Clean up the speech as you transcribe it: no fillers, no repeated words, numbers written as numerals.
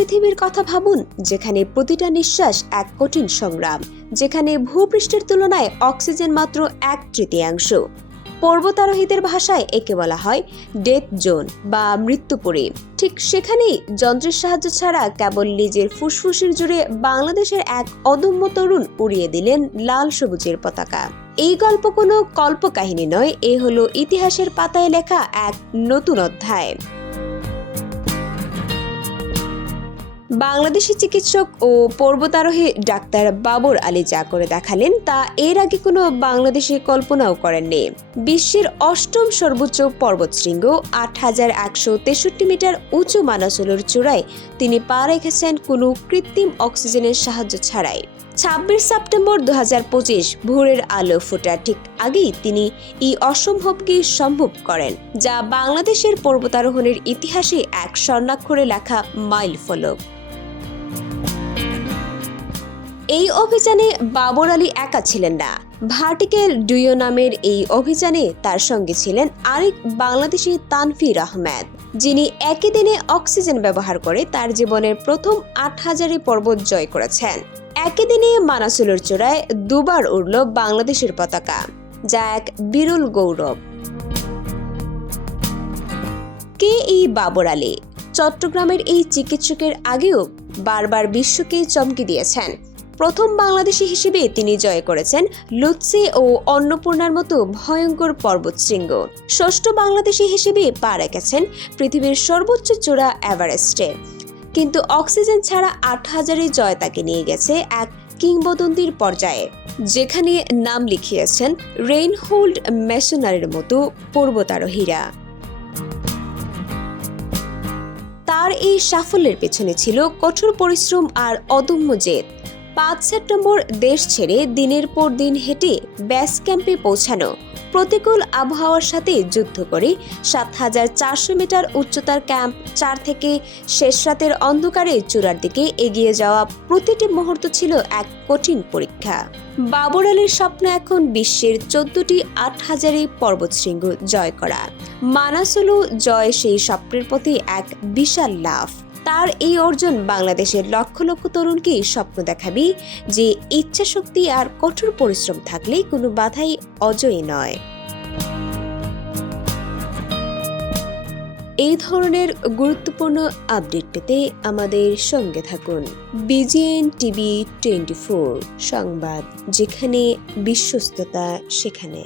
পৃথিবীর কথা ভাবুন, যেখানে প্রতিটা নিঃশ্বাস এক কঠিন সংগ্রাম, যেখানে ভূপৃষ্ঠের তুলনায় অক্সিজেন মাত্র 1/3। পর্বতারোহীদের ভাষায় একে বলা হয় ডেথ জোন বা মৃত্যুপুরী। ঠিক সেখানেই যন্ত্রের সাহায্য ছাড়া কেবল নিজের ফুসফুসের জুড়ে বাংলাদেশের এক অদম্য তরুণ উড়িয়ে দিলেন লাল সবুজের পতাকা। এই গল্প কোনো কল্পকাহিনী নয়, এ হলো ইতিহাসের পাতায় লেখা এক নতুন অধ্যায়। বাংলাদেশি চিকিৎসক ও পর্বতারোহী ডাক্তার বাবর আলী যা করে দেখালেন তা এর আগে কোনো বাংলাদেশি কল্পনাও করেননি। বিশ্বের 8ম সর্বোচ্চ পর্বতশৃঙ্গ 8163 মিটার উঁচু মানাসলুর চূড়ায় তিনি পা রেখেছেন কোনো কৃত্রিম অক্সিজেনের সাহায্য ছাড়াই। 26 সেপ্টেম্বর 2025 ভোরের আলো ফোটার ঠিক আগেই তিনি এই অসম্ভবকে সম্ভব করেন, যা বাংলাদেশের পর্বতারোহণের ইতিহাসে এক স্বর্ণাক্ষরে লেখা মাইল ফলক। এই অভিযানে বাবর আলী একা ছিলেন না। ভার্টিক্যাল ডুয়ো নামের এই অভিযানে তার সঙ্গে ছিলেন আরেক বাংলাদেশি তানভীর আহমেদ, যিনি একই দিনে অক্সিজেন ব্যবহার করে তার জীবনের প্রথম 8000 পর্বত জয় করেছেন। একই দিনে মানাসলুর চূড়ায় দুবার উড়ল বাংলাদেশের পতাকা, যা এক বিরল গৌরব। কে এই বাবর আলী? চট্টগ্রামের এই চিকিৎসকের আগেও বারবার বিশ্বকে চমকে দিয়েছেন। প্রথম বাংলাদেশি হিসেবে তিনি জয় করেছেন লুৎসে ও অন্নপূর্ণার মতো ভয়ঙ্কর পর্বতশৃঙ্গ। ষষ্ঠ বাংলাদেশি হিসেবে পা রেখেছেন পৃথিবীর সর্বোচ্চ চূড়া এভারেস্টে। কিন্তু অক্সিজেন ছাড়া 8000 জয় তাকে নিয়ে গেছে এক কিংবদন্তির পর্যায়ে, যেখানে নাম লিখিয়েছেন রেইনহোল্ড ম্যাসোনারের মতো পর্বতারোহীরা। তার এই সাফল্যের পেছনে ছিল কঠোর পরিশ্রম আর অদম্য জেদ। 5 সেপ্টেম্বর দেশ ছেড়ে দিনের পর দিন হেঁটে বেস ক্যাম্পে পৌঁছানো, প্রতিকূল আবহাওয়ার সাথে যুদ্ধ করে 7400 মিটার উচ্চতার ক্যাম্প 4 থেকে শেষ রাতের অন্ধকারে চূড়ার দিকে এগিয়ে যাওয়া, প্রতিটি মুহূর্ত ছিল এক কঠিন পরীক্ষা। বাবর আলীর স্বপ্ন এখন বিশ্বের 14টি 8000 পর্বতশৃঙ্গ জয় করা। মানাসলু জয় সেই স্বপ্নের প্রতি এক বিশাল লাফ। তার এই অর্জন বাংলাদেশের লক্ষ লক্ষ তরুণকে স্বপ্ন দেখাবি যে ইচ্ছাশক্তি আর কঠোর পরিশ্রম থাকলেই কোনো বাধাই অজয় নয়। এই ধরনের গুরুত্বপূর্ণ আপডেট পেতে আমাদের সঙ্গে থাকুন। বিজিএন টিভি 24 সংবাদ, যেখানে বিশ্বস্ততা সেখানে।